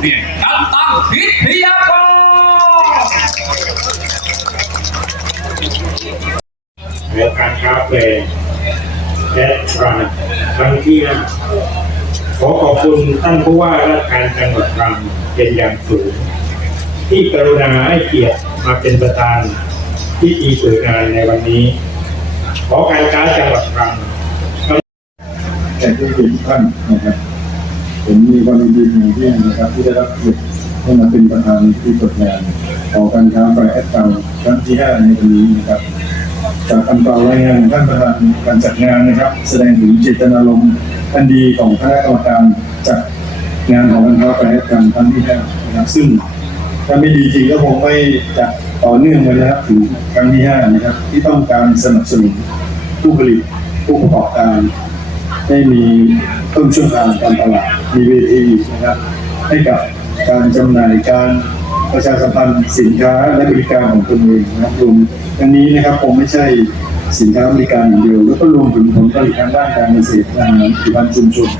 เรียนกันตั้งวิทยากรเรื่องการค้าเฟรและรังครั้งที่ห้ขอขอบคุณท่านผู้ว่าราชการจังหวัดรังเป็นอย่างสูง ที่กรุณาให้เกียรติมาเป็นประธานที่อีเปิดงานในวันนี้ ขอการการจังหวัดรังแต่ที่ท่านนะครับ ผมมีความยินดีอย่างยิ่งนะครับที่ได้รับเกียรติให้มาเป็นประธานที่เปิดงานของการค้าไฟแอดกาครั้งที่ห้าในวันนี้นะครับจากคำกล่าวรายงานของท่านประธานการจัดงานนะครับ แสดงถึงเจตนารมณ์อันดีของคณะกรรมการจัดงานของการค้าไฟแอดกาครั้งที่ห้านะครับซึ่งถ้าไม่ดีจริงก็คงไม่จะต่อเนื่องไปนะครับถึงครั้งที่ห้านะครับที่ต้องการสนับสนุนผู้ผลิตผู้ประกอบการ ให้มีต้นช่วงทางการตลาดมีเวทีนะครับ ให้กับการจำหน่ายการประชาสัมพันธ์สินค้าและบริการของตนเองนะครับรวมทั้งนี้นะครับคงไม่ใช่สินค้าบริการอย่างเดียวแล้วก็รวมถึงผลผลิตทางด้านการเกษตรอาหารผลิตภัณฑ์ชุมชน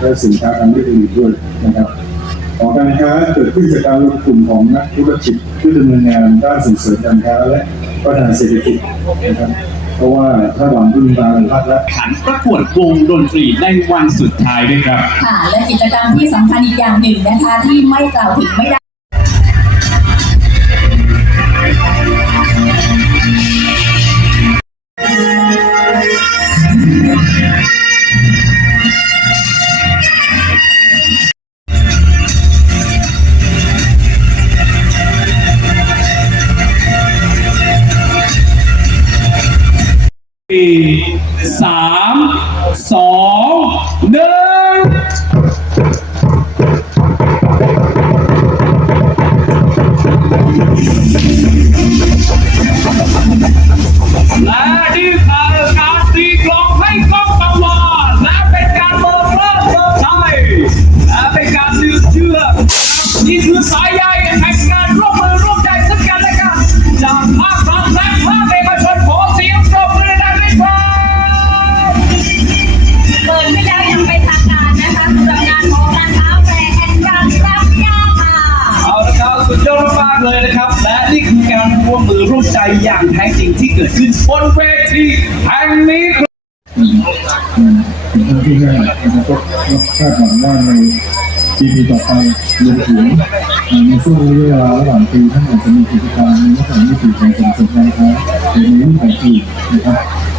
และสินค้าทางด้านอื่นด้วยนะครับของการค้าเกิดขึ้นจากการรวมกลุ่มของนักธุรกิจที่ดำเนินงานด้านส่งเสริมการค้าและพัฒนาเศรษฐกิจนะครับ เพราะว่าถ้าหวังพึ่งตาภาครัฐขันประกวดวงดนตรีในวันสุดท้ายด้วยครับ ค่ะ และกิจกรรมที่สำคัญอีกอย่างหนึ่งนะคะที่ไม่กล่าวถึงไม่ได้ สี่สามสองหนึ่งและนี่ เอาละครับสุดยอดมากๆเลยนะครับ และนี่คือการร่วมมือร่วมใจอย่างแท้จริงที่เกิดขึ้นบนเวทีแห่งนี้ครับถึงครั้งที่ห้านะครับก็คาดหวังว่าในปีต่อไปรวมถึงในช่วงระยะเวลาระหว่างปีท่านอาจจะมีกิจการในลักษณะมิติของส่งเสริมการค้าในรูปแบบอื่นนะครับ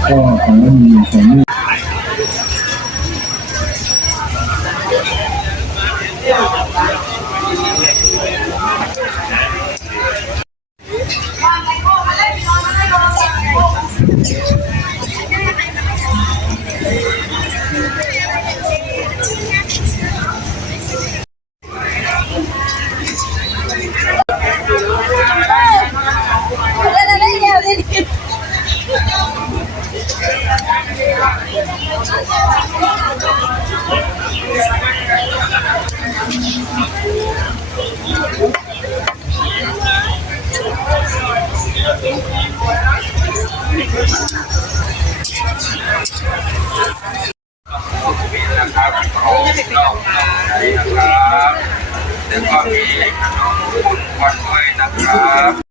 ก็ขอให้มีอย่างต่อเนื่อง เป็นความดีวันด้วยนะครับ